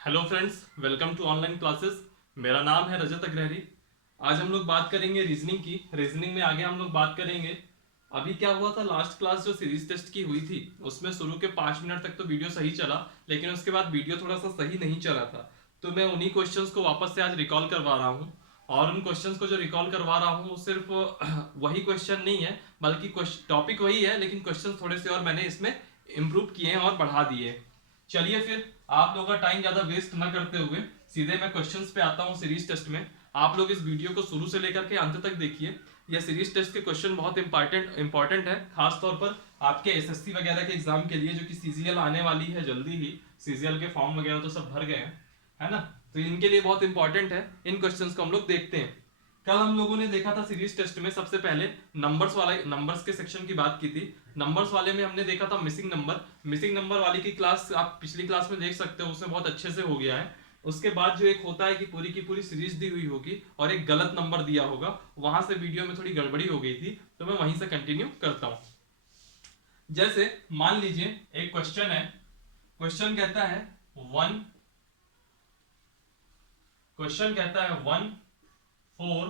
Hello friends, welcome to online classes. मेरा नाम है रजत अग्रहरी। आज हम लोग बात करेंगे रीजनिंग की। रीजनिंग में आगे हम लोग बात करेंगे अभी क्या हुआ था। लास्ट क्लास जो सीरीज टेस्ट की हुई थी उसमें शुरू के 5 मिनट तक तो वीडियो सही चला, लेकिन उसके बाद वीडियो थोड़ा सा सही नहीं चला था। तो मैं उन्हीं क्वेश्चंस को वापस से आज रिकॉल करवा रहा हूँ। और उन क्वेश्चंस को जो रिकॉल करवा रहा हूँ वो सिर्फ वही क्वेश्चन नहीं है, बल्कि टॉपिक वही है, लेकिन क्वेश्चन थोड़े से और मैंने इसमें इम्प्रूव किए हैं और बढ़ा दिए हैं। चलिए फिर आप लोगों का टाइम ज्यादा वेस्ट ना करते हुए सीधे मैं क्वेश्चंस पे आता हूँ सीरीज टेस्ट में। आप लोग इस वीडियो को शुरू से लेकर के अंत तक देखिए। यह सीरीज टेस्ट के क्वेश्चन बहुत इंपॉर्टेंट है, खास तौर पर आपके एसएससी वगैरह के एग्जाम के लिए, जो कि सीजीएल आने वाली है जल्दी ही। सीजीएल के फॉर्म वगैरह तो सब भर गए हैं, है ना। तो इनके लिए बहुत इंपॉर्टेंट है। इन क्वेश्चंस को हम लोग देखते हैं। कल हम लोगों ने देखा था सीरीज टेस्ट में, सबसे पहले नंबर्स के सेक्शन की बात की थी। नंबर्स वाले में हमने देखा था मिसिंग नंबर वाली की क्लास आप पिछली क्लास में देख सकते हो, उसमें बहुत अच्छे से हो गया है। उसके बाद जो एक होता है कि पूरी की पूरी सीरीज दी हुई होगी और एक गलत नंबर दिया होगा, वहां से वीडियो में थोड़ी गड़बड़ी हो गई थी, तो मैं वहीं से कंटिन्यू करता हूं। जैसे मान लीजिए एक क्वेश्चन है। क्वेश्चन कहता है वन क्वेश्चन कहता है 1 4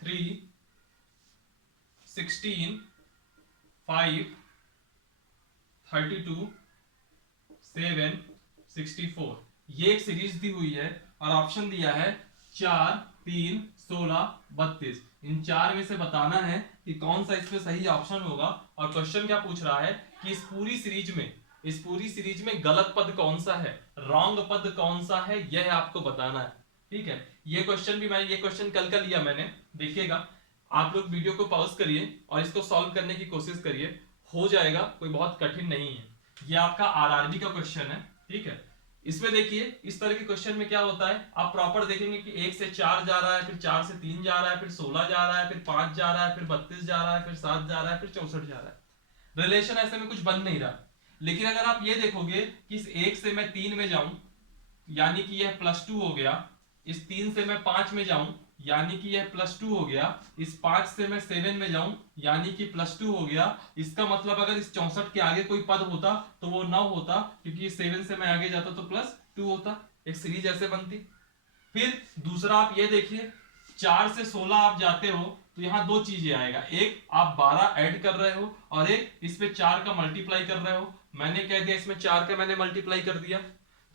3 16 5 32 7 64। ये एक सीरीज दी हुई है और ऑप्शन दिया है 4 3 16 32। इन चार में से बताना है कि कौन सा इसमें सही ऑप्शन होगा। और क्वेश्चन क्या पूछ रहा है कि इस पूरी सीरीज में गलत पद कौन सा है, रॉन्ग पद कौन सा है, यह आपको बताना है। ठीक है। ये क्वेश्चन कल का लिया मैंने, देखिएगा। आप लोग वीडियो को पॉज करिए और इसको सॉल्व करने की कोशिश करिए। हो जाएगा, कोई बहुत कठिन नहीं है। ये आपका आरआरबी का क्वेश्चन है। ठीक है। इसमें देखिए इस तरह के क्वेश्चन में क्या होता है, आप प्रॉपर देखेंगे कि 1 से 4 जा रहा है, फिर 4 से 3 जा रहा है, फिर 16 जा रहा है, फिर 5 जा रहा है, फिर 32 जा रहा है, फिर 7 जा रहा है, फिर 64 जा रहा है। रिलेशन ऐसे में कुछ बन नहीं रहा। लेकिन अगर आप ये देखोगे कि इस 1 से मैं 3 में जाऊं, यानी कि यह +2 हो गया। इस 3 से मैं 5 में जाऊं, यानी कि यह +2 हो गया। इस 5 से मैं 7 में जाऊं, यानी कि +2 हो गया। इसका मतलब अगर इस 64 के आगे कोई पद होता तो वो 9 होता, क्योंकि 7 से मैं आगे जाता तो +2 होता। एक सीरीज ऐसे बनती। फिर दूसरा आप ये देखिए, 4 से 16 आप जाते हो तो यहां दो चीजें आएगा। एक, आप 12 ऐड कर रहे हो, और एक इस पे 4 का मल्टीप्लाई कर रहे हो। मैंने कह दिया इसमें 4 का मैंने मल्टीप्लाई कर दिया।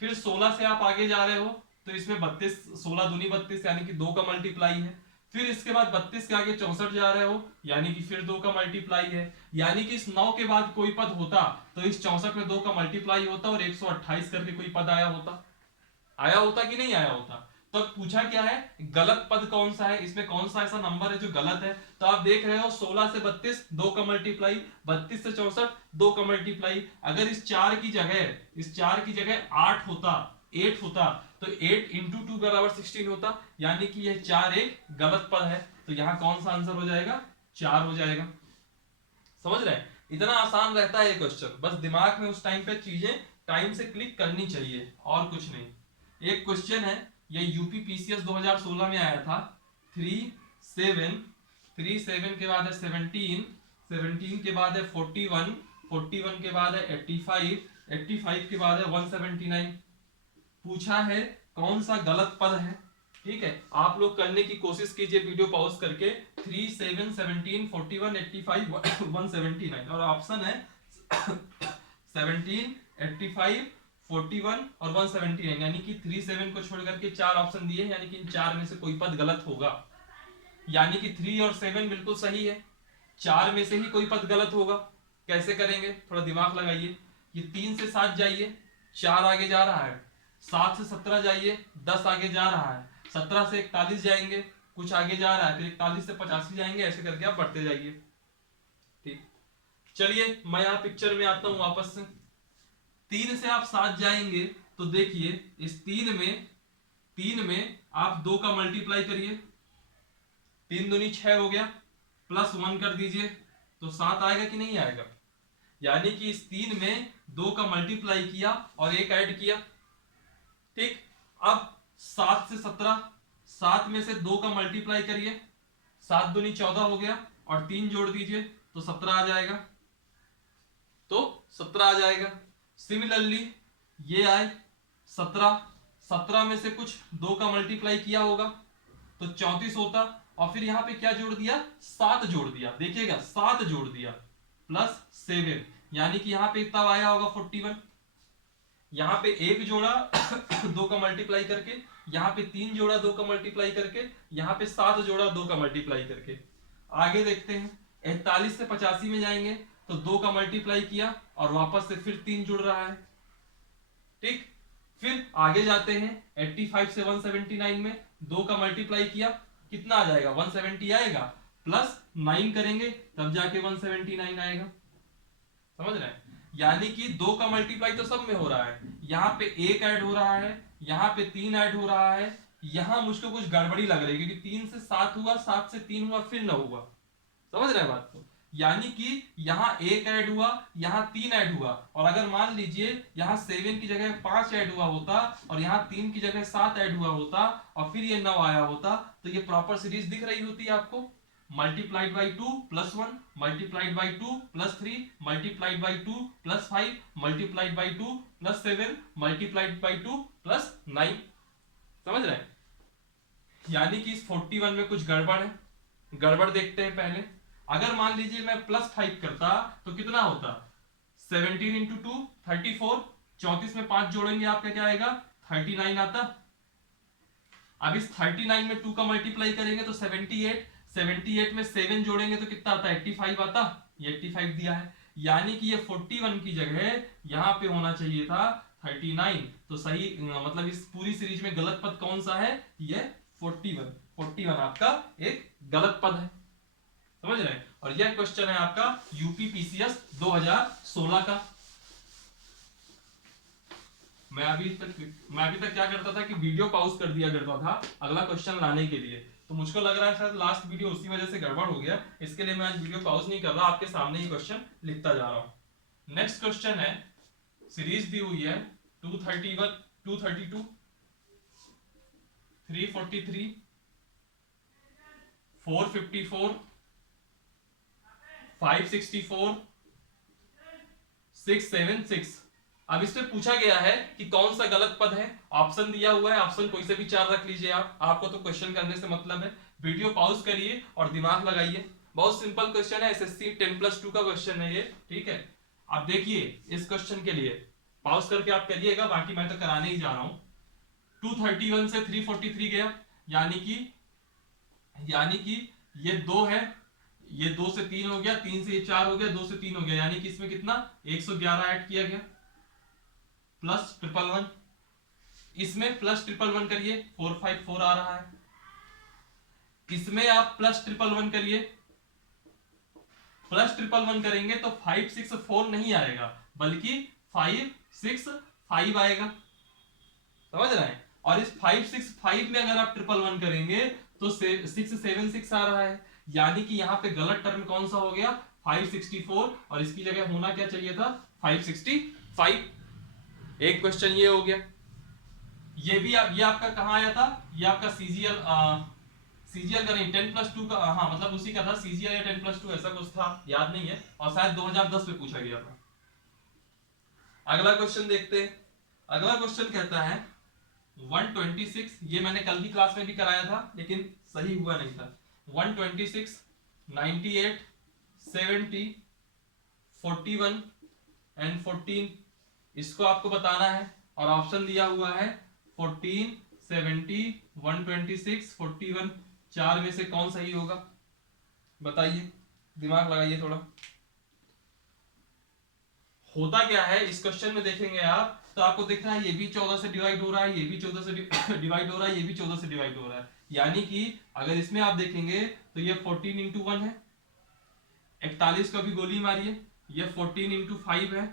फिर 16 से आप आगे जा रहे हो तो इसमें 32, 16 दूनी 32, यानी कि 2 का मल्टीप्लाई है। फिर इसके बाद 32 के आगे 64 जा रहे हो, यानी कि फिर 2 का मल्टीप्लाई है। यानी कि इस 9 के बाद कोई पद होता तो इस 64 में 2 का मल्टीप्लाई होता और 128 करके कोई पद आया होता कि नहीं आया होता। तो अब पूछा क्या है, गलत पद कौन सा है, इसमें कौन सा ऐसा नंबर है जो गलत है। तो आप देख रहे हो 16 से 32 2 का मल्टीप्लाई, 32 से 64 2 का मल्टीप्लाई। अगर इस चार की जगह 8 होता, 8 होता, तो 8 इंटू 2 बराबर 16 होता, यानी कि यह 4 एक गलत पद है। तो यहां कौन सा आंसर हो जाएगा, 4 हो जाएगा। समझ रहे हैं, इतना आसान रहता है ये क्वेश्चन। बस दिमाग में उस टाइम पे चीजें टाइम से क्लिक करनी चाहिए, और कुछ नहीं। एक क्वेश्चन है, ये यूपी पीसीएस 2016 में आया था। 3 7 के बाद है 17, 17 के बाद है 41, 41 के बाद है 85, 85 के बाद है 179। पूछा है कौन सा गलत पद है। ठीक है, आप लोग करने की कोशिश कीजिए वीडियो पॉज करके। 3 7 17 41 85 179, और ऑप्शन है 17 85 41 और 179, यानी कि 3 7 को छोड़ करके 4 ऑप्शन दिए, यानी कि इन 4 में से कोई पद गलत होगा। यानी कि 3 और 7 बिल्कुल सही है, 4 में से ही कोई पद गलत होगा। कैसे करेंगे, थोड़ा दिमाग लगाइए। ये 3 से 7 जाइए, 4 आगे जा रहा है। 7 से 17 जाइए, 10 आगे जा रहा है। 17 से 41 जाएंगे, कुछ आगे जा रहा है, फिर 41 से 85 जाएंगे, ऐसे करके आप बढ़ते जाइए। ठीक, चलिए मैं यहाँ पिक्चर में आता हूं वापस से। 3 से आप 7 जाएंगे तो देखिए इस 3 में आप 2 का मल्टीप्लाई करिए। 3 दूनी 6 हो गया, +1 कर दीजिए, तो 7 आएगा कि नहीं आएगा। यानी कि इस 3 में 2 का मल्टीप्लाई किया और 1 ऐड किया। ठीक, अब 7 से 17, 7 में से 2 का मल्टीप्लाई करिए, 7 दूनी 14 हो गया, और 3 जोड़ दीजिए तो 17 आ जाएगा। तो 17 आ जाएगा। सिमिलरली ये आए 17, 17 में से कुछ 2 का मल्टीप्लाई किया होगा तो 34 होता, और फिर यहाँ पे क्या जोड़ दिया, 7 जोड़ दिया, देखिएगा 7 जोड़ दिया प्लस 7, यानी कि यहाँ पे कितना आया होगा 41। यहाँ पे 1 जोड़ा 2 का मल्टीप्लाई करके, यहाँ पे 3 जोड़ा 2 का मल्टीप्लाई करके, यहाँ पे 7 जोड़ा 2 का मल्टीप्लाई करके। आगे देखते हैं, 41 से 85 में जाएंगे तो 2 का मल्टीप्लाई किया और वापस से फिर 3 जुड़ रहा है, ठीक। फिर आगे जाते हैं, 85 से 179 में 2 का मल्टीप्लाई किया, कितना आ जाएगा 170 आएगा, प्लस 9 करेंगे तब जाके 179 आएगा, समझ रहे हैं। यानी कि 2 का मल्टीप्लाई तो सब में हो रहा है, यहाँ पे 1 ऐड हो रहा है, यहाँ पे 3 ऐड हो रहा है, यहाँ मुझको कुछ गड़बड़ी लग रही है क्योंकि 3 से 7 हुआ, 7 से 3 हुआ, फिर 9 हुआ, समझ रहे हैं बात को। यानी कि यहाँ 1 ऐड हुआ, यहाँ 3 ऐड हुआ, और अगर मान लीजिए यहाँ 7 की जगह 5 ऐड हुआ होता और यहाँ 3 की जगह 7 ऐड हुआ होता और फिर ये 9 आया होता, तो ये प्रॉपर सीरीज दिख रही होती है आपको। Multiplied by 2 plus 1, multiplied by 2 plus 3, multiplied by 2 plus 5, multiplied by 2 plus 7, multiplied by 2 plus 9, समझ रहे हैं। यानी कि इस 41 में कुछ गड़बड़ है, गड़बड़ देखते हैं पहले। अगर मान लीजिए मैं प्लस 5 करता तो कितना होता, 17 इंटू 2 34, 34 में 5 जोड़ेंगे आपका क्या आएगा 39 आता। अब इस 39 में 2 का मल्टीप्लाई करेंगे तो 78, 78 में 7 जोड़ेंगे तो कितना आता, 85 आता, ये 85 दिया है। यानी कि ये 41 की जगह यहाँ पे होना चाहिए था 39, तो सही मतलब इस पूरी सीरीज में गलत पद कौन सा है, ये 41, 41 आपका एक गलत पद है, समझ रहे हैं। और यह क्वेश्चन है आपका यूपीपीसीएस 2016 का। मैं अभी तक क्या करता था कि वीडियो पॉज कर दिया करता था अगला क्वेश्चन लाने के लिए, तो मुझको लग रहा है शायद लास्ट वीडियो उसी वजह से गड़बड़ हो गया, इसके लिए मैं आज वीडियो पॉज नहीं कर रहा, आपके सामने ही क्वेश्चन लिखता जा रहा हूं। नेक्स्ट क्वेश्चन है, सीरीज दी हुई है 231, 232, 343, 454, 564, 676। अब इसमें पूछा गया है कि कौन सा गलत पद है, ऑप्शन दिया हुआ है, ऑप्शन कोई से भी 4 रख लीजिए आप, आपको तो क्वेश्चन करने से मतलब है। वीडियो पॉज करिए और दिमाग लगाइए, बहुत सिंपल क्वेश्चन है, एसएससी 10+2 का क्वेश्चन है ये, ठीक है। अब देखिए इस क्वेश्चन के लिए पॉज करके आप करिएगा, बाकी मैं तो कराने ही जा रहा हूं। 231 से 343 गया, यानी कि ये 2 है, ये 2 से 3 हो गया, 3 से ये 4 हो गया, 2 से 3 हो गया, यानी कि इसमें कितना 111 ऐड किया गया, प्लस 111, इसमें प्लस 111 करिए 454 आ रहा है, इसमें आप प्लस 111 करिए, प्लस 111 करेंगे तो 564 नहीं आएगा बल्कि 565 आएगा, समझ रहे हैं। और इस 565 में अगर आप 111 करेंगे तो 676 आ रहा है, यानी कि यहाँ पे गलत टर्म कौन सा हो गया 564, और इसकी जगह होना क्या चाहिए था 565। एक क्वेश्चन ये हो गया। ये आपका कहाँ आया था, ये आपका सीजीएल का नहीं 10+2 का, हाँ मतलब उसी का था, सीजीएल या 10+2 ऐसा कुछ था, याद नहीं है, और शायद 2010 में पूछा गया था। अगला क्वेश्चन देखते हैं। अगला क्वेश्चन कहता है 126, ये मैंने कल की क्लास में भी कराया था लेकिन सही हुआ नहीं था। 126, 98, 70, 41 एंड 14, इसको आपको बताना है, और ऑप्शन दिया हुआ है 14, 70, 126, 41, 4 में से कौन सही होगा बताइए, दिमाग लगाइए थोड़ा। होता क्या है इस क्वेश्चन में देखेंगे आप तो आपको दिख रहा है ये भी 14 से डिवाइड हो रहा है, ये भी 14 से डिवाइड हो रहा है, ये भी 14 से डिवाइड हो रहा है, यानी कि अगर इसमें आप देखेंगे तो ये 14 इंटू 1 है, 41 का भी गोली मारिए, ये 14 इंटू 5 है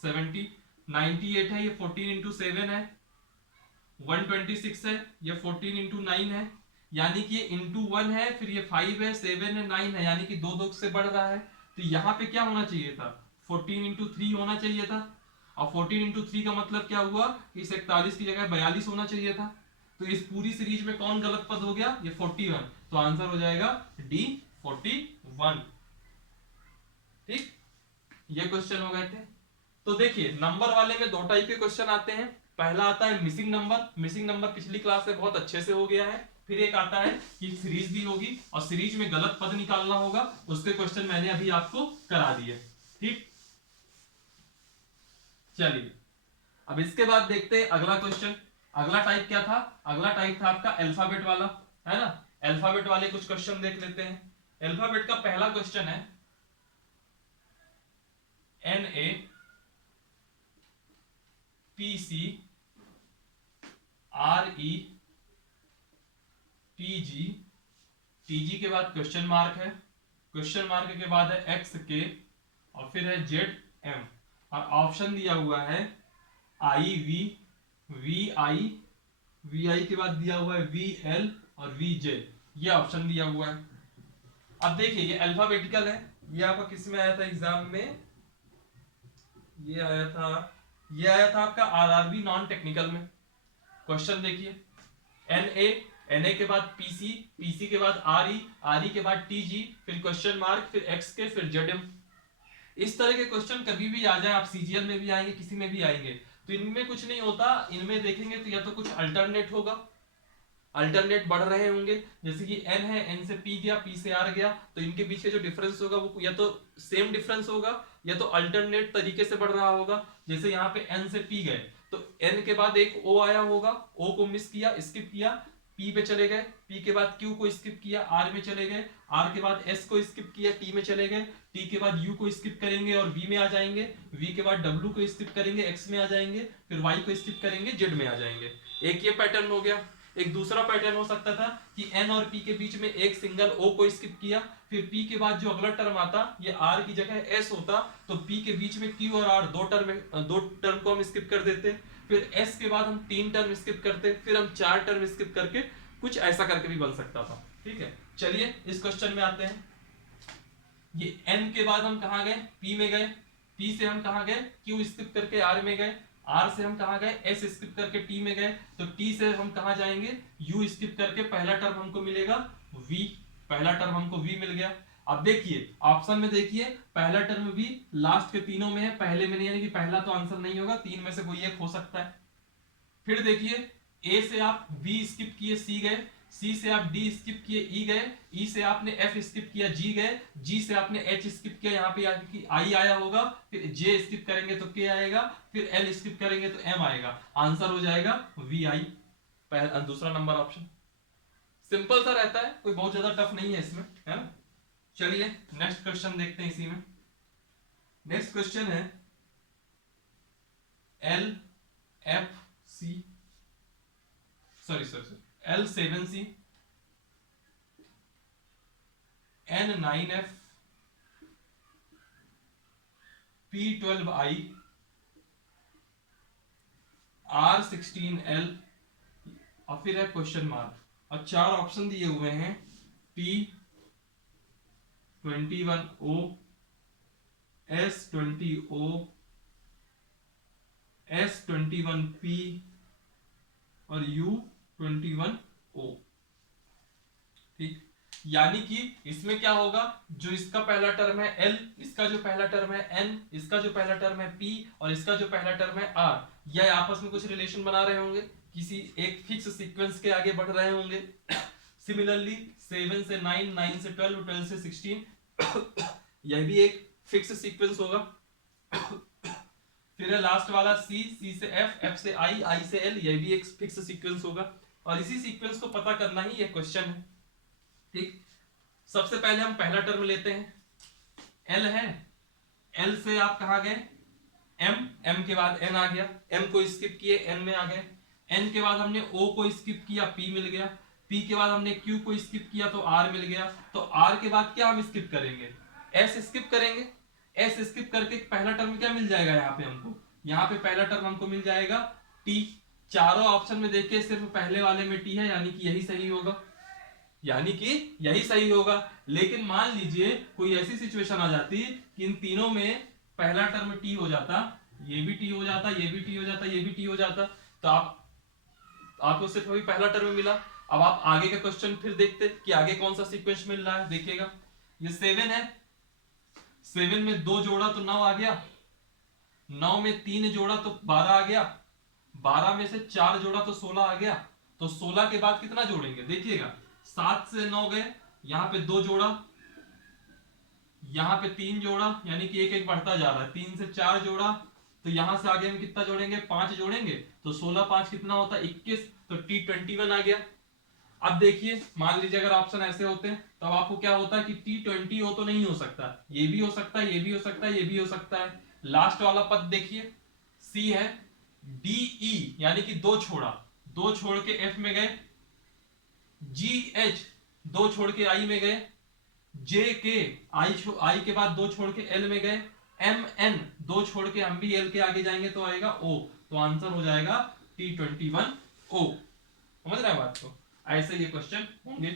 70, 98 है, ये 14 इंटू 7 है, 126 है, ये 14 इंटू 9 है, यानी कि ये इंटू 1 है, फिर ये 5 है, 7 है, 9 है, यानी कि 2 से बढ़ रहा है, तो यहाँ पे क्या होना चाहिए था 14 इंटू 3 होना चाहिए था, और 14 इंटू 3 का मतलब क्या हुआ कि इस 41 की जगह 42 होना चाहिए था, तो इस पूरी सीरीज में कौन गलत पद हो गया ये 41, तो आंसर हो जाएगा डी 41, ठीक। ये क्वेश्चन हो गए थे। तो देखिए नंबर वाले में 2 टाइप के क्वेश्चन आते हैं, पहला आता है मिसिंग नंबर, मिसिंग नंबर पिछली क्लास में बहुत अच्छे से हो गया है। फिर एक आता है कि सीरीज दी होगी और सीरीज में गलत पद निकालना होगा, उसके क्वेश्चन मैंने अभी आपको करा दिए। ठीक, चलिए अब इसके बाद देखते हैं अगला क्वेश्चन। अगला टाइप क्या था? अगला टाइप था आपका अल्फाबेट वाला, है ना। अल्फाबेट वाले कुछ क्वेश्चन देख लेते हैं। अल्फाबेट का पहला क्वेश्चन है NAPCRETG, टीजी के बाद क्वेश्चन मार्क है, क्वेश्चन मार्क के बाद है XK और फिर है ZM और ऑप्शन दिया हुआ है IV, VI, VI के बाद दिया हुआ है VL और VJ, ये ऑप्शन दिया हुआ है। अब देखिए ये अल्फाबेटिकल है, ये आपका किस में आया था एग्जाम में? ये आया था आपका RRB नॉन टेक्निकल में। क्वेश्चन देखिए, NA के बाद PC के बाद RE के बाद TG, फिर क्वेश्चन मार्क, फिर XK, फिर ZM। इस तरह के क्वेश्चन कभी भी आ जाए, आप CGL में भी आएंगे, किसी में भी आएंगे, तो इनमें कुछ नहीं होता। इनमें देखेंगे तो या तो कुछ अल्टरनेट होगा, अल्टरनेट बढ़ रहे होंगे, जैसे कि N है, N से P गया, P से R गया, तो इनके बीच के जो डिफरेंस होगा वो या तो सेम डिफरेंस होगा या तो अल्टरनेट तरीके से बढ़ रहा होगा। जैसे यहाँ पे N से P गए तो N के बाद एक O आया होगा, O को मिस किया, स्किप किया, P पे चले गए, P के बाद Q को स्किप किया, R में चले गए, R के बाद S को स्किप किया, T में चले गए, T के बाद U को स्किप करेंगे और V में आ जाएंगे, V के बाद W को स्किप करेंगे, X में आ जाएंगे, फिर Y को स्किप करेंगे, Z में आ जाएंगे। एक ये पैटर्न हो गया। एक दूसरा पैटर्न हो सकता था कि N और P के बीच में एक सिंगल O को स्किप किया, फिर P के बाद जो अगला टर्म आता ये R की जगह S होता, तो P के बीच में Q और R दो टर्म को हम स्किप कर देते, फिर S के बाद हम 3 टर्म स्किप करते, फिर हम 4 टर्म स्किप करके कुछ ऐसा करके भी बन सकता था। ठीक है, चलिए इस क्वेश्चन में आते हैं। ये N के बाद हम कहाँ गए? P में गए, P से हम कहाँ गए? Q स्किप करके R में गए, R से हम कहाँ गए? S स्किप करके T में गए, तो T से हम कहाँ जाएंगे? U स्किप करके पहला टर्म हमको मिलेगा V, पहला टर्म हमको V मिल गया। अब देखिए ऑप्शन में देखिए पहला टर्म भी लास्ट के तीनों में है, पहले में नहीं, यानी कि पहला तो आंसर नहीं होगा, तीन में से कोई एक हो सकता है। फिर देखिए A से आप B स्किप किए, C गए, C से आप D स्किप किए, E गए, E से आपने F स्किप किया, G गए, G से आपने H स्किप किया, यहाँ पे I आया होगा, फिर J स्किप करेंगे तो K आएगा, फिर L स्किप करेंगे तो M आएगा, आंसर हो जाएगा VI, दूसरा नंबर ऑप्शन। सिंपल सा रहता है, कोई बहुत ज्यादा टफ नहीं है इसमें, है ना। चलिए नेक्स्ट क्वेश्चन देखते हैं इसी में। नेक्स्ट क्वेश्चन है L7C, N9F, P12I, R16L और फिर है क्वेश्चन मार्क, और चार ऑप्शन दिए हुए हैं T21O, S20O, S21P और U21O। ठीक, यानी कि इसमें क्या होगा, जो इसका पहला टर्म है L, इसका जो पहला टर्म है N, इसका जो पहला टर्म है P और इसका जो पहला टर्म है R, यह आपस में कुछ रिलेशन बना रहे होंगे, किसी एक फिक्स सीक्वेंस के आगे बढ़ रहे होंगे। सिमिलरली 7 से 9, 9 से 12, 12 से 16 यह भी एक फिक्स सीक्वेंस होगा। फिर है लास्ट वाला C, C से F, F से I, I से L, यह भी एक फिक्स सीक्वेंस होगा, और इसी सीक्वेंस को पता करना ही यह क्वेश्चन है। ठीक, सबसे पहले हम पहला टर्म लेते हैं, L है, L से आप कहां गए? M, M के बाद N आ गया, M को स्किप किए, N में आ गए, N के बाद हमने O को स्किप किया, P मिल गया, P के बाद हमने Q को स्किप किया तो R मिल गया, तो R के बाद क्या हम स्किप करेंगे? S स्किप करेंगे, S स्किप करके पहला टर्म क्या मिल जाएगा यहाँ पे हमको? यहाँ पे पहला टर्म हमको मिल जाएगा T। चारों ऑप्शन में देखिए सिर्फ पहले वाले में T है, यानी कि यही सही होगा, यानी कि यही सही होगा। लेकिन मान लीजिए कोई ऐसी सिचुएशन आ जाती कि इन तीनों में पहला टर्म T हो जाता, ये भी T हो जाता, ये भी T हो जाता, ये भी T हो जाता, तो आपको सिर्फ अभी पहला टर्म मिला। अब आप आगे का क्वेश्चन फिर देखते कि आगे कौन सा सीक्वेंस मिल रहा है। देखिएगा ये 7 है, 7 में 2 जोड़ा तो 9 आ गया, 9 में 3 जोड़ा तो 12 आ गया, 12 में से 4 जोड़ा तो 16 आ गया, तो 16 के बाद कितना जोड़ेंगे देखिएगा, 7 से 9 गए, यहाँ पे 2 जोड़ा, यहाँ पे 3 जोड़ा, यानी कि एक एक बढ़ता जा रहा है, 3 से 4 जोड़ा, तो यहां से आगे हम कितना जोड़ेंगे, 5 जोड़ेंगे, तो 16 5 कितना होता है 21, तो T21 आ गया। अब देखिए मान लीजिए अगर ऑप्शन ऐसे होते हैं तो अब आपको क्या होता है कि T20 हो तो नहीं हो सकता, ये भी हो सकता है, ये भी हो सकता है, ये भी हो सकता है। लास्ट वाला पद देखिए सी है, DE यानी कि 2 छोड़ा, 2 छोड़ के F में गए, GH 2 छोड़ के I में गए, जे के आई के बाद 2 छोड़ के एल में गए, एम एन 2 छोड़ के हम भी एल के आगे जाएंगे तो आएगा ओ, तो आंसर हो जाएगा T21 ओ। समझ रहे हैं बात को, ऐसे ये क्वेश्चन होंगे।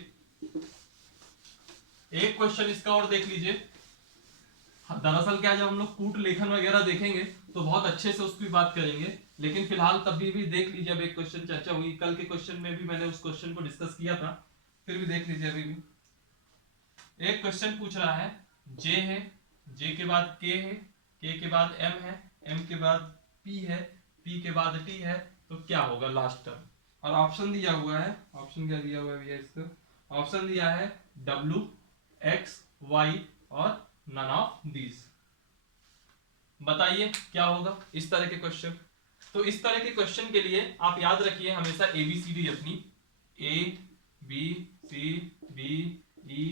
एक क्वेश्चन इसका और देख लीजिए, दरअसल क्या जब हम लोग कूट लेखन वगैरह देखेंगे तो बहुत अच्छे से उसकी बात करेंगे, लेकिन फिलहाल तभी भी देख लीजिए, अब एक क्वेश्चन चर्चा हुई, कल के क्वेश्चन में भी मैंने उस क्वेश्चन को डिस्कस किया था, फिर भी देख लीजिए। अभी भी एक क्वेश्चन पूछ रहा है, जे है, जे के बाद के है, के के बाद एम है, एम के बाद पी है, पी के बाद टी है, तो क्या होगा लास्ट टर्म। और ऑप्शन दिया हुआ है, ऑप्शन क्या दिया हुआ है भैया इसको, ऑप्शन दिया है डब्ल्यू, एक्स, वाई और नन ऑफ दीज। बताइए क्या होगा इस तरह के क्वेश्चन। तो इस तरह के क्वेश्चन के लिए आप याद रखिए हमेशा ABCD अपनी, A B C D E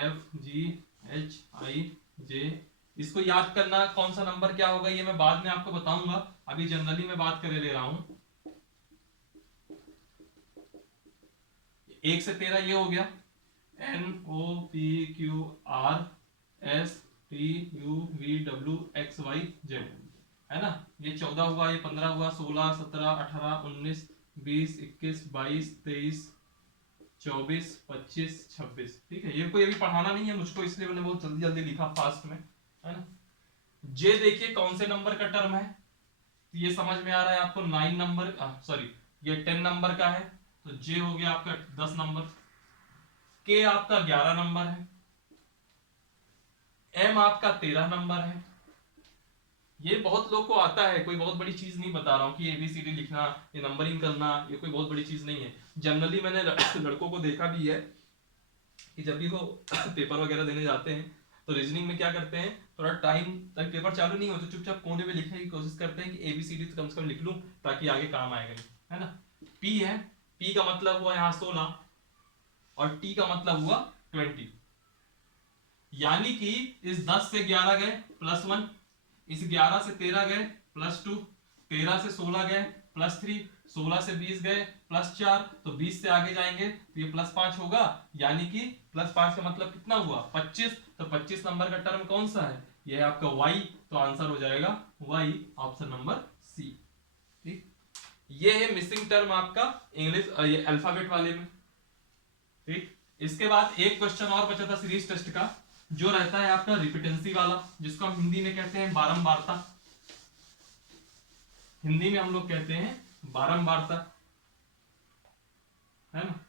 F G H I J, इसको याद करना कौन सा नंबर क्या होगा ये मैं बाद में आपको बताऊंगा, अभी जनरली मैं बात करे ले रहा हूं। 1 से 13 ये हो गया, N O P Q R S T U V W X Y Z, है ना, ये 14 हुआ, ये 15 हुआ, 16 17 18 19 20 21 22 23 24 25 26, ठीक है। ये कोई अभी पढ़ाना नहीं है मुझको, इसलिए मैंने बहुत जल्दी जल्दी लिखा फास्ट में, है ना। जे देखिए कौन से नंबर का टर्म है, तो ये समझ में आ रहा है आपको, 9 नंबर, सॉरी ये 10 नंबर का है, तो जे हो गया आपका 10 नंबर, के आपका 11 नंबर है, एम आपका 13 नंबर है। ये बहुत लोग को आता है, कोई बहुत बड़ी चीज नहीं बता रहा हूँ कि ABCD लिखना, ये नंबरिंग करना, ये कोई बहुत बड़ी चीज नहीं है। जनरली मैंने लड़कों को देखा भी है कि जब भी वो पेपर वगैरह देने जाते हैं तो रीजनिंग में क्या करते हैं, थोड़ा टाइम तक पेपर चालू नहीं हो तो चुपचाप कोने में लिखने की कोशिश करते हैं कि ABCD तो कम से कम लिख लूं ताकि आगे काम आएगा, है ना। P है, P का मतलब हुआ यहाँ 16 और T का मतलब हुआ 20, यानी कि इस 10 से 11 गए +1, इस 11 से 13 गए +2, 13 से 16 गए +3, 16 से 20 गए +4, तो 20 से आगे जाएंगे तो ये +5 होगा, यानी कि +5 का मतलब कितना हुआ 25, तो 25 नंबर का टर्म कौन सा है, ये है आपका y, तो आंसर हो जाएगा y, ऑप्शन नंबर सी। ठीक, ये है मिसिंग टर्म आपका इंग्लिश ये अल्फाबेट वाले में। ठीक, इसके बाद एक क्वेश्चन और बचा था सीरीज टेस्ट का, जो रहता है आपका रिपीटेंसी वाला, जिसको हम हिंदी में कहते हैं बारंबारता, हिंदी में हम लोग कहते हैं बारंबारता, है ना।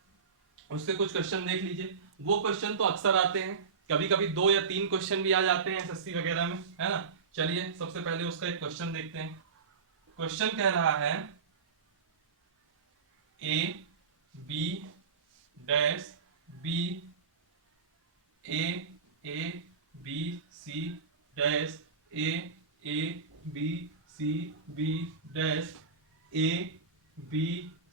उसके कुछ क्वेश्चन देख लीजिए, वो क्वेश्चन तो अक्सर आते हैं, कभी कभी 2 या 3 क्वेश्चन भी आ जाते हैं SSC वगैरह में, है ना। चलिए सबसे पहले उसका एक क्वेश्चन देखते हैं। क्वेश्चन कह रहा है A B dash B A A B C dash A A B C B dash A B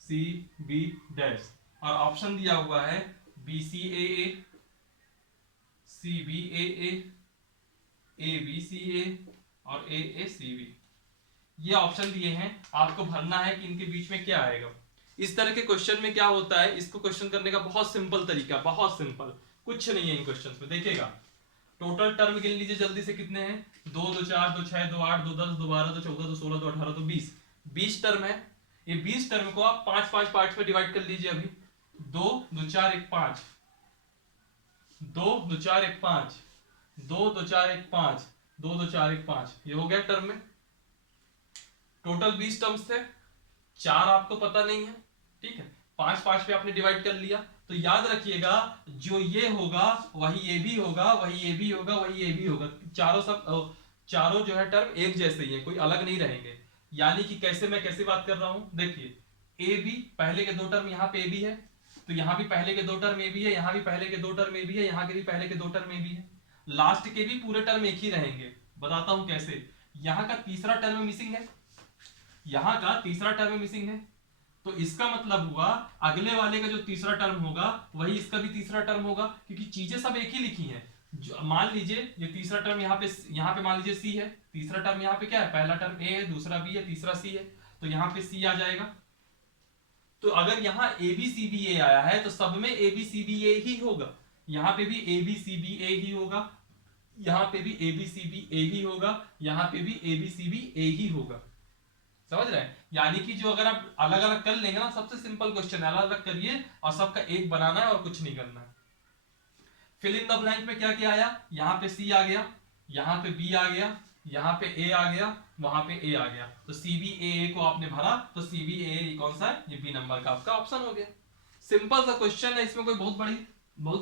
C B dash, और ऑप्शन दिया हुआ है BCAA, CBAA, ABCA और AACB। ये ऑप्शन दिए हैं, आपको भरना है कि इनके बीच में क्या आएगा। इस तरह के क्वेश्चन में क्या होता है, इसको क्वेश्चन करने का बहुत सिंपल तरीका, बहुत सिंपल, कुछ नहीं है इन क्वेश्चंस में। देखिएगा टोटल टर्म गिन लीजिए जल्दी से, कितने हैं, 2 2 4 2 6 2 8 2 10 2 12 2 14 2 16 2 18 2 20, 20 टर्म है। ये 20 टर्म को आप 5 5 पार्ट्स में डिवाइड कर लीजिए। अभी 2 2 4 1 5, 2 2 4 1 5, 2 2 4 1 5, 2 2 4 1 5, ये हो गया टर्म में। टोटल 20 टर्म्स थे, 4 आपको पता नहीं है, ठीक है, 5 5 पे आपने डिवाइड कर लिया, तो याद रखिएगा जो ये होगा वही ये भी होगा, वही ये भी होगा, वही ये भी होगा, चारों सब चारों जो है टर्म एक जैसे ही है, कोई अलग नहीं रहेंगे। यानी कि कैसे, मैं कैसे बात कर रहा हूं, देखिए ए बी, पहले के दो टर्म यहाँ पे ए बी है, तो यहाँ भी पहले के दो टर्म ए बी है, यहाँ भी पहले के दो टर्म ए बी है, यहाँ के भी पहले के दो टर्म ए बी है, लास्ट के भी पूरे टर्म एक ही रहेंगे। बताता हूं कैसे। यहाँ का तीसरा टर्म मिसिंग है, यहाँ का तीसरा टर्म मिसिंग है, तो इसका मतलब हुआ अगले वाले का जो तीसरा टर्म होगा वही इसका भी तीसरा टर्म होगा, क्योंकि चीजें सब एक ही लिखी हैं। मान लीजिए ये तीसरा टर्म यहाँ पे मान लीजिए सी है, तीसरा टर्म यहाँ पे क्या है, पहला टर्म ए है, दूसरा बी है, तीसरा सी है, तो यहाँ पे सी आ जाएगा। तो अगर यहाँ ए बी सी बी ए आया है तो सब में ए बी सी बी ए ही होगा, यहाँ पे भी ए बी सी बी ए ही होगा, यहाँ पे भी ए बी सी बी ए ही होगा, यहाँ पे भी ए बी सी बी ए ही होगा। समझ रहे हैं? यानी कि जो अगर आप अलग अलग कर लेंगे ना, सबसे सिंपल क्वेश्चन है, अलग अलग करिए और सबका एक बनाना है और कुछ नहीं करना है। फिल इन द ब्लैंक में क्या क्या आया, यहाँ पे सी आ गया, यहाँ पे बी आ गया, यहाँ पे ए आ गया, वहां पे ए आ गया, तो सी बी ए को आपने भरा, तो सी बी ए कौन सा है, ये बी नंबर का आपका ऑप्शन हो गया। सिंपल सा क्वेश्चन है, इसमें कोई बहुत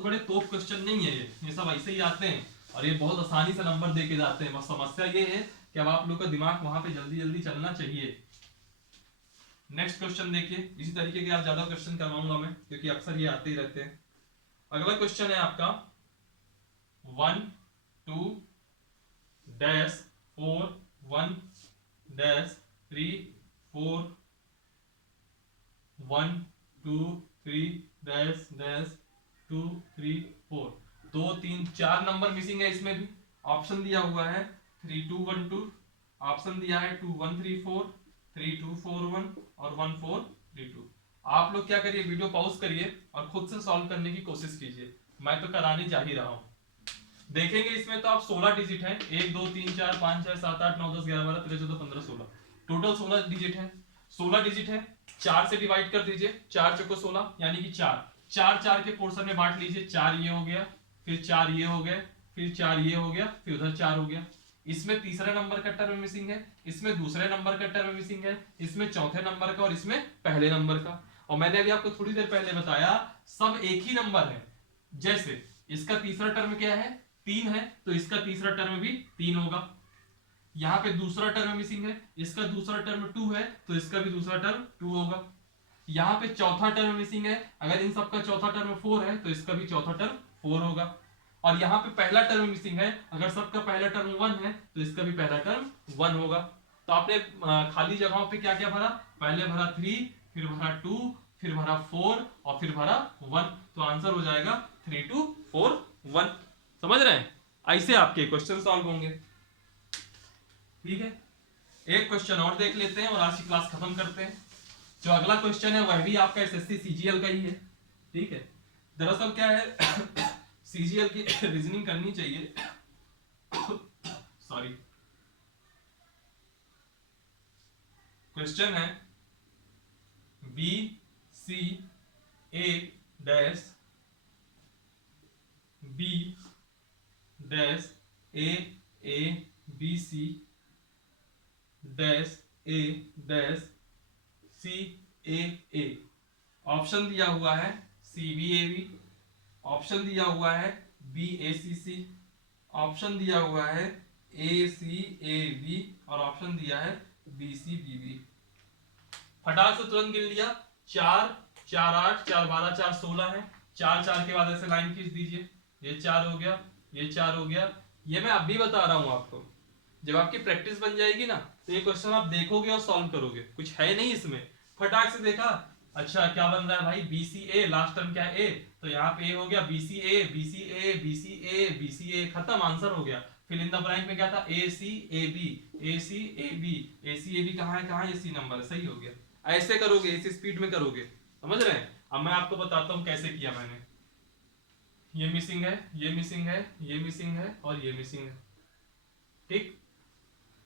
बड़े तोप क्वेश्चन नहीं है, ये सब ऐसे ही आते हैं और ये बहुत आसानी से नंबर दे के जाते हैं। बस समस्या ये है कि अब आप लोग का दिमाग वहां पे जल्दी जल्दी चलना चाहिए। नेक्स्ट क्वेश्चन देखिए, इसी तरीके के आप ज्यादा क्वेश्चन करवाऊंगा मैं, क्योंकि अक्सर ये आते ही रहते हैं। अगला क्वेश्चन है आपका 1 2 dash 4 1 dash 3 4 1 2 3 dash dash 2 3 4, 2 3 4 number missing है। इसमें भी ऑप्शन दिया हुआ है 3 2 1 2, ऑप्शन दिया है 2 1 3 4, 3 2 4 1 और 1 4 3 2। आप लोग क्या करिए, वीडियो पॉज करिए और खुद से सॉल्व करने की कोशिश कीजिए, मैं तो कराने जा ही रहा हूं। देखेंगे इसमें तो आप 16 डिजिट है, 1 2 3 4 5 6 7 8 9 10 11 12 13 14 15 16, टोटल 16 डिजिट है। 16 डिजिट है, 4 से डिवाइड कर दीजिए, 4 चौको 16 यानी कि 4 4 4 के पोर्शन में बांट लीजिए, 4 ये हो गया, फिर 4 ये हो गए, फिर 4 ये हो गया, फिर उधर 4 हो गया। इसमें तीसरे नंबर का टर्म मिसिंग है, इसमें दूसरे नंबर का टर्म मिसिंग है, इसमें चौथे नंबर का और इसमें पहले नंबर का। और मैंने अभी आपको थोड़ी देर पहले बताया सब एक ही नंबर है। जैसे इसका तीसरा टर्म क्या है, 3 है, तो इसका तीसरा टर्म भी 3 होगा। यहाँ पे दूसरा टर्म मिसिंग है, इसका दूसरा टर्म 2 है, तो इसका भी दूसरा टर्म 2 होगा। यहाँ पे चौथा टर्म मिसिंग है, अगर इन सबका चौथा टर्म 4 है तो इसका भी चौथा टर्म 4 होगा। और यहाँ पे पहला टर्म मिसिंग है, अगर सबका पहला टर्म 1 है तो इसका भी पहला टर्म 1 होगा। तो आपने खाली जगहों पे क्या क्या भरा, पहले भरा 3, फिर भरा 2, फिर भरा 4 और फिर भरा 1, तो आंसर हो जाएगा 3 2 4 1। समझ रहे हैं? ऐसे आपके क्वेश्चन सॉल्व होंगे। ठीक है, एक क्वेश्चन और देख लेते हैं और आज की क्लास खत्म करते हैं। जो अगला क्वेश्चन है वह भी आपका एसएससी सीजीएल का ही है। ठीक है, दरअसल क्या है सीजीएल की रीजनिंग करनी चाहिए सॉरी। क्वेश्चन है B C A dash B dash A B C dash A dash C A. Option दिया हुआ है C B A B, option दिया हुआ है B A C C, option दिया हुआ है ए सी ए बी और ऑप्शन दिया है बी सी बी बी। फटाक से तुरंत गिन लिया, 4 4 8 4 12 4 16 है, 4 4 के बाद ऐसे लाइन खींच दीजिए, ये 4 हो गया, ये 4 हो गया। ये मैं अभी बता रहा हूं आपको, जब आपकी प्रैक्टिस बन जाएगी ना तो ये क्वेश्चन आप देखोगे और सॉल्व करोगे। कुछ है नहीं इसमें, फटाक से देखा, अच्छा क्या बन रहा है भाई, B C A, last term क्या है ए, तो यहाँ पे ए हो गया, B C A B C A B C A B C A, खत्म, आंसर हो गया। फिल इन द ब्लैंक में क्या था, A C A B, A C A B, A C A B कहाँ है, कहाँ है, ये सी नंबर है, सही हो गया। ऐसे करोगे, इसी स्पीड में करोगे, समझ रहे हैं? अब मैं आपको बताता हूँ कैसे किया मैंने। ये मिसिंग है, ये मिसिंग है, ये मिसिंग है और ये मिसिंग है। ठीक,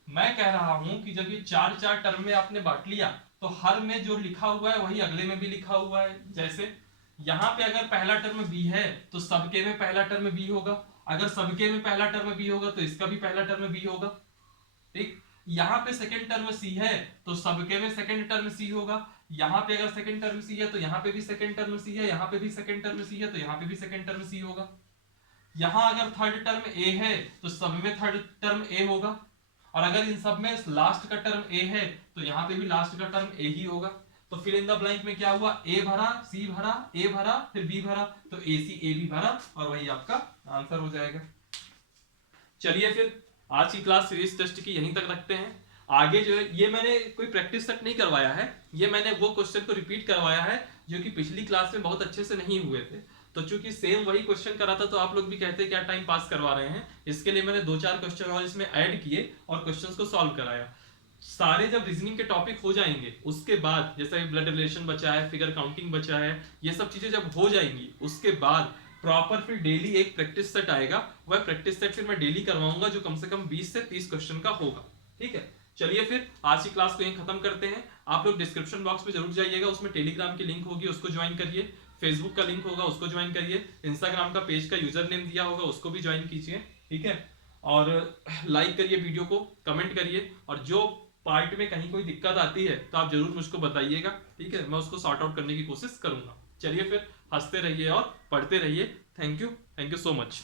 मैं कह रहा हूं कि जब ये 4 4 टर्म में आपने बांट लिया तो हर में जो लिखा हुआ है वही अगले में भी लिखा हुआ है। जैसे यहाँ पे अगर पहला टर्म बी है तो सबके में पहला टर्म बी होगा, अगर सबके में पहला टर्म बी होगा तो इसका भी पहला टर्म बी होगा। ठीक, यहाँ पे सेकंड टर्म सी है तो सबके में सेकंड टर्म सी होगा, यहाँ पे अगर सेकंड टर्म सी है तो यहाँ पे भी सेकंड टर्म सी है, यहाँ पे भी सेकंड टर्म सी है तो यहाँ पे भी सेकंड टर्म सी होगा। यहाँ अगर थर्ड टर्म ए है तो सब में थर्ड टर्म ए होगा, और अगर इन सब में लास्ट का टर्म ए है तो यहाँ पे भी लास्ट का टर्म ए ही होगा। तो फिल इन द ब्लैंक में क्या हुआ, ए भरा, सी भरा, ए भरा, फिर बी भरा, तो ए सी ए बी भरा और वही आपका आंसर हो जाएगा। चलिए फिर आज की क्लास सीरीज टेस्ट की यहीं तक रखते हैं। आगे जो है ये मैंने कोई प्रैक्टिस सेट नहीं करवाया है, ये मैंने वो क्वेश्चन को रिपीट करवाया है जो कि पिछली क्लास में बहुत अच्छे से नहीं हुए थे। तो चूंकि सेम वही क्वेश्चन करा था तो आप लोग भी कहते क्या टाइम पास करवा रहे हैं, इसके लिए मैंने 2-4 क्वेश्चन और इसमें ऐड किए और क्वेश्चंस को सॉल्व कराया। सारे जब रीजनिंग के टॉपिक हो जाएंगे उसके बाद, जैसे ब्लड रिलेशन बचा है, फिगर काउंटिंग बचा है, ये सब चीजें जब हो जाएंगी उसके बाद प्रॉपर फिर डेली एक प्रैक्टिस सेट आएगा। वह प्रैक्टिस सेट फिर मैं डेली करवाऊंगा जो कम से कम 20 से 30 क्वेश्चन का होगा। ठीक है, चलिए फिर आज की क्लास को यहीं खत्म करते हैं। आप लोग डिस्क्रिप्शन बॉक्स में जरूर जाइएगा, उसमें टेलीग्राम की लिंक होगी उसको ज्वाइन करिए, फेसबुक का लिंक होगा उसको ज्वाइन करिए, इंस्टाग्राम का पेज का यूजर नेम दिया होगा उसको भी ज्वाइन कीजिए। ठीक है, और लाइक करिए वीडियो को, कमेंट करिए, और जो पार्ट में कहीं कोई दिक्कत आती है तो आप जरूर मुझको बताइएगा। ठीक है, मैं उसको सॉर्ट आउट करने की कोशिश करूंगा। चलिए फिर हंसते रहिए और पढ़ते रहिए। Thank you so much.